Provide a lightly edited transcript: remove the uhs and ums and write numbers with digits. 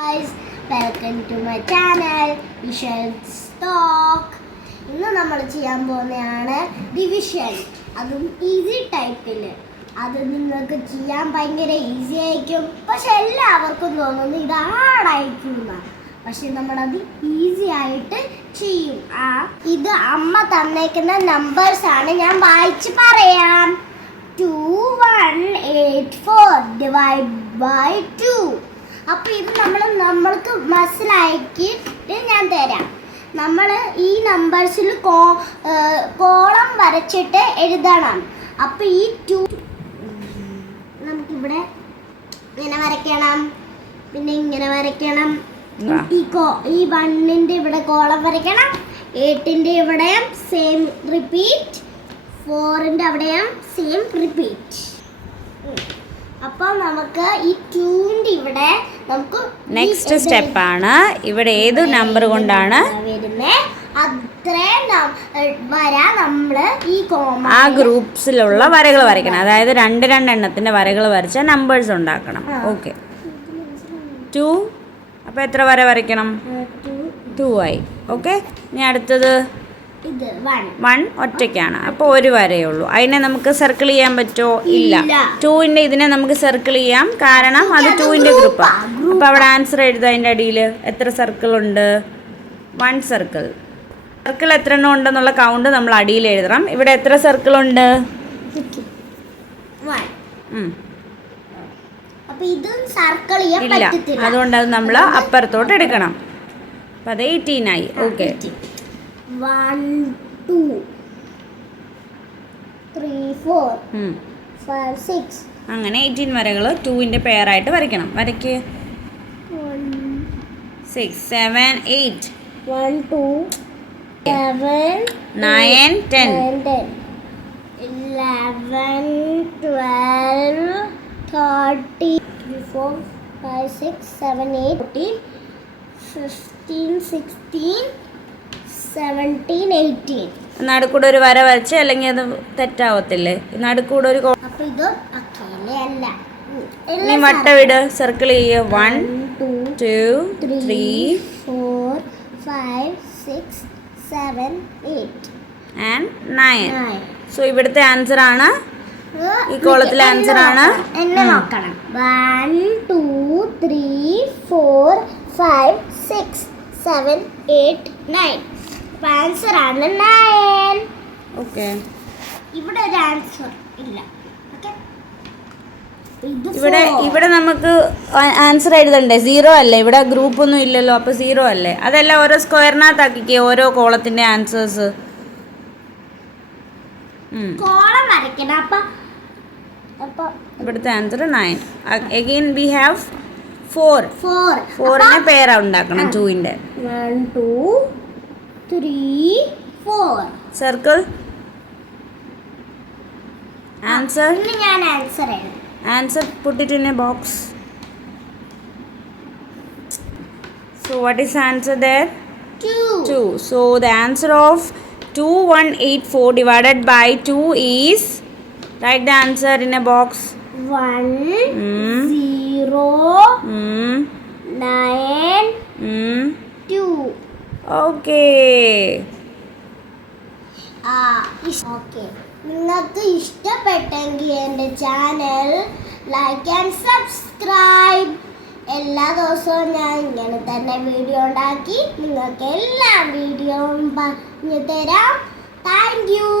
Guys, welcome to my channel Vishal's Talk. ഇന്ന് നമ്മൾ ചെയ്യാൻ പോകുന്നതാണ് ഡിവിഷൻ. അതും ഈസി ടൈപ്പിൽ. അത് നിങ്ങൾക്ക് ചെയ്യാൻ ഭയങ്കര ഈസി ആയിരിക്കും, പക്ഷെ എല്ലാവർക്കും തോന്നുന്നു ഇത് ഹാർഡായിരിക്കും. പക്ഷെ നമ്മളത് ഈസി ആയിട്ട് ചെയ്യും. ഇത് അമ്മ തന്നേക്കുന്ന നമ്പേഴ്സ് ആണ്, ഞാൻ വായിച്ച് പറയാം. 2184 ഡിവൈഡ് ബൈ 2. അപ്പോൾ ഇത് നമ്മൾക്ക് മനസ്സിലാക്കിയിട്ട് ഞാൻ തരാം. നമ്മൾ ഈ നമ്പേഴ്സിൽ കോളം വരച്ചിട്ട് എഴുതണം. അപ്പോൾ ഈ 2 നമുക്കിവിടെ ഇങ്ങനെ വരയ്ക്കണം, പിന്നെ ഇങ്ങനെ വരയ്ക്കണം. ഈ 1ൻ്റെ ഇവിടെ കോളം വരയ്ക്കണം, 8ൻ്റെ ഇവിടെയും സെയിം റിപ്പീറ്റ്, 4ൻ്റെ അവിടെയും സെയിം റിപ്പീറ്റ്. അപ്പോൾ നമുക്ക് ഈ 2ൻ്റെ ഇവിടെ നമുക്ക് നെക്സ്റ്റ് സ്റ്റെപ്പ് ആണ്. ഇവിടെ ഏത് നമ്പർ കൊണ്ടാണ് വരുന്നത് അത്രയും വര നമ്മൾ ഈ ആ ഗ്രൂപ്പ്സിലുള്ള വരകൾ വരയ്ക്കണം. അതായത് രണ്ട് എണ്ണത്തിന്റെ വരകൾ വരച്ച നമ്പേഴ്സ് ഉണ്ടാക്കണം. ഓക്കെ, 2. അപ്പോൾ എത്ര വര വരയ്ക്കണം? 2 ആയി. ഓക്കെ, ഇനി അടുത്തത് 1 ഒറ്റയ്ക്കാണ്. അപ്പോൾ ഒരു വരയേ ഉള്ളൂ. അതിനെ നമുക്ക് സർക്കിൾ ചെയ്യാൻ പറ്റുമോ? ഇല്ല. 2ൻ്റെ ഇതിനെ നമുക്ക് സർക്കിൾ ചെയ്യാം, കാരണം അത് 2ൻ്റെ ഗ്രൂപ്പാണ്. അപ്പോൾ അവിടെ ആൻസർ എഴുതുക. അതിൻ്റെ അടിയിൽ എത്ര സർക്കിൾ ഉണ്ട്? 1 സർക്കിൾ. സർക്കിൾ എത്ര എണ്ണം ഉണ്ടെന്നുള്ള കൗണ്ട് നമ്മൾ അടിയിൽ എഴുതണം. ഇവിടെ എത്ര സർക്കിൾ ഉണ്ട്? 1. ഇല്ല, അതുകൊണ്ട് അത് നമ്മൾ അപ്പുറത്തോട്ട് എടുക്കണം. അപ്പോൾ അത് 18 ആയി. ഓക്കെ, 1 2 3 4 5 6 അങ്ങനെ 18 വരകൾ 2ൻ്റെ പെയറായിട്ട് വരയ്ക്കണം. വരയ്ക്ക്. 6 7 8 1 2 7 9 10 11 12 13 14 5 6 7 8 15 16 17 18. നടുക്കൂടെ ഒരു വര വരച്ച്, അല്ലെങ്കിൽ അത് തെറ്റാവത്തില്ലേ? നടുക്കൂടെ ഒരു ഇനി വട്ടവിട്, സർക്കിൾ ചെയ്യുക. 1 2 3 4 5 6 7 8 and 9. സോ ഇവിടുത്തെ ആൻസർ ആണ്, ഈ കോളത്തിലെ ആൻസർ ആണ്. എന്നെ നോക്കണം. 1 2 3 4 5 6 7 8 9. ആൻസർ ആണ് 9. ഓക്കെ, ഇവിടെ ഒരു ആൻസർ ഇല്ല. ഇവിടെ നമുക്ക് ആൻസർ എഴുതണ്ടേ? 0 അല്ലേ? ഇവിടെ ഗ്രൂപ്പ് ഒന്നും ഇല്ലല്ലോ, അപ്പോൾ 0 അല്ലേ? അതെല്ലാം ഓരോ സ്ക്വയറിനകത്താക്കിക്കേ ഓരോ കോളത്തിന്റെ ആൻസേഴ്സ്. കോളം വരയ്ക്കണം. അപ്പോൾ ഇവിടുത്തെ ആൻസർ 9. Again we have 4. 4നെ പെയർ ഉണ്ടാക്കണം 2ൻ്റെ. 1 2 3 4 സർക്കിൾ. ആൻസർ. ഞാൻ ആൻസർ എഴുതാം. Answer, put it in a box. So what is answer there? 2. So the answer of 2184 divided by 2 is, write the answer in a box. 1 0 9 2. Okay. Okay. നിങ്ങൾക്ക് ഇഷ്ടപ്പെട്ടെങ്കിൽ എൻ്റെ channel like and subscribe. എല്ലാ ദിവസവും ഞാൻ ഇങ്ങനെ തന്നെ video ഉണ്ടാക്കി നിങ്ങൾക്ക് എല്ലാ വീഡിയോയും പറഞ്ഞു തരാം. Thank you.